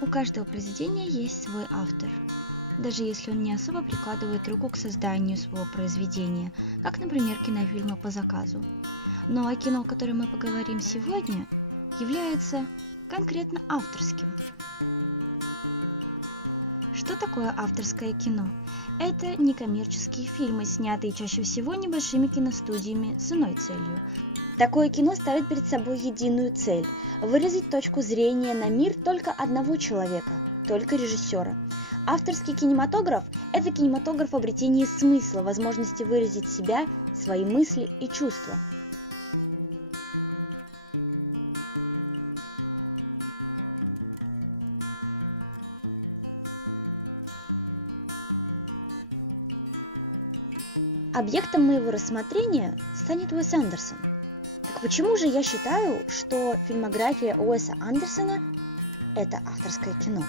У каждого произведения есть свой автор, даже если он не особо прикладывает руку к созданию своего произведения, как, например, кинофильмы по заказу. Но о кино, о котором мы поговорим сегодня, является конкретно авторским. Что такое авторское кино? Это некоммерческие фильмы, снятые чаще всего небольшими киностудиями с иной целью. Такое кино ставит перед собой единую цель – выразить точку зрения на мир только одного человека, только режиссера. Авторский кинематограф – это кинематограф обретения смысла, возможности выразить себя, свои мысли и чувства. Объектом моего рассмотрения станет Уэс Андерсон. Так почему же я считаю, что фильмография Уэса Андерсона – это авторское кино?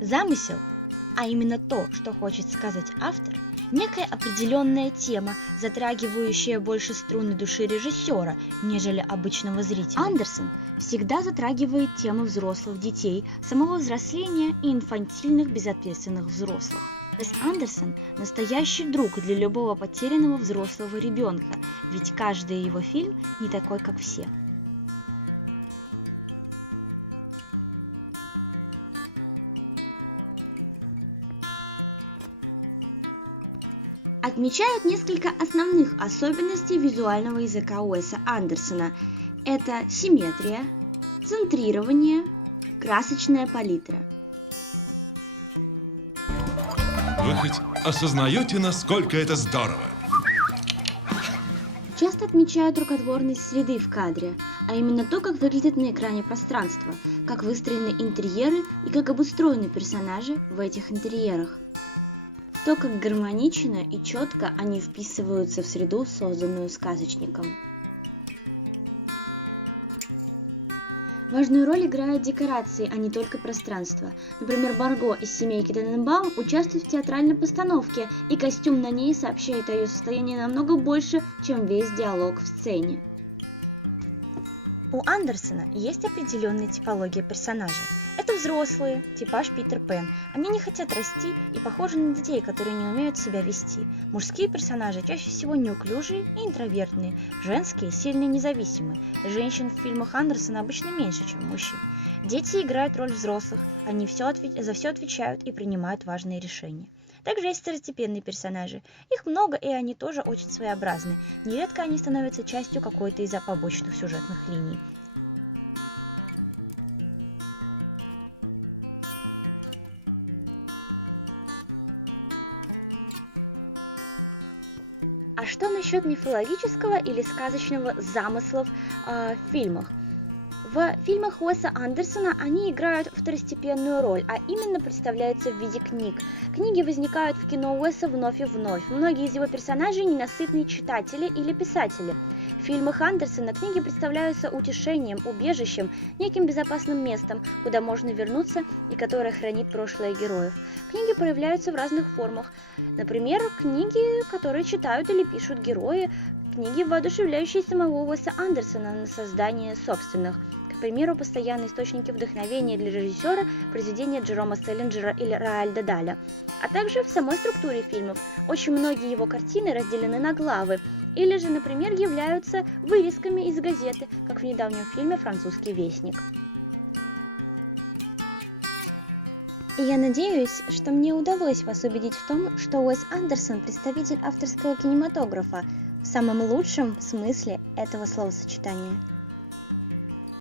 Замысел, а именно то, что хочет сказать автор, некая определенная тема, затрагивающая больше струны души режиссера, нежели обычного зрителя. Андерсон всегда затрагивает темы взрослых детей, самого взросления и инфантильных безответственных взрослых. Уэс Андерсон – настоящий друг для любого потерянного взрослого ребенка, ведь каждый его фильм не такой, как все. Отмечают несколько основных особенностей визуального языка Уэса Андерсона. Это симметрия, центрирование, красочная палитра. Вы хоть осознаете, насколько это здорово? Часто отмечают рукотворность среды в кадре, а именно то, как выглядит на экране пространство, как выстроены интерьеры и как обустроены персонажи в этих интерьерах. То, как гармонично и четко они вписываются в среду, созданную сказочником. Важную роль играют декорации, а не только пространство. Например, Марго из семейки Тененбаум участвует в театральной постановке, и костюм на ней сообщает о ее состоянии намного больше, чем весь диалог в сцене. У Андерсона есть определенная типология персонажей. Это взрослые, типаж Питер Пен. Они не хотят расти и похожи на детей, которые не умеют себя вести. Мужские персонажи чаще всего неуклюжие и интровертные, женские сильные и независимые. Женщин в фильмах Андерсона обычно меньше, чем мужчин. Дети играют роль взрослых, они за все отвечают и принимают важные решения. Также есть второстепенные персонажи. Их много, и они тоже очень своеобразны. Нередко они становятся частью какой-то из побочных сюжетных линий. А что насчет мифологического или сказочного замыслов в фильмах? В фильмах Уэса Андерсона они играют второстепенную роль, а именно представляются в виде книг. Книги возникают в кино Уэса вновь и вновь. Многие из его персонажей – ненасытные читатели или писатели. В фильмах Андерсона книги представляются утешением, убежищем, неким безопасным местом, куда можно вернуться и которое хранит прошлое героев. Книги проявляются в разных формах. Например, книги, которые читают или пишут герои, книги, воодушевляющие самого Уэса Андерсона на создание собственных. К примеру, постоянные источники вдохновения для режиссера – произведения Джерома Селлинджера или Роальда Даля. А также в самой структуре фильмов. Очень многие его картины разделены на главы, или же, например, являются вырезками из газеты, как в недавнем фильме «Французский вестник». И я надеюсь, что мне удалось вас убедить в том, что Уэс Андерсон – представитель авторского кинематографа в самом лучшем смысле этого словосочетания.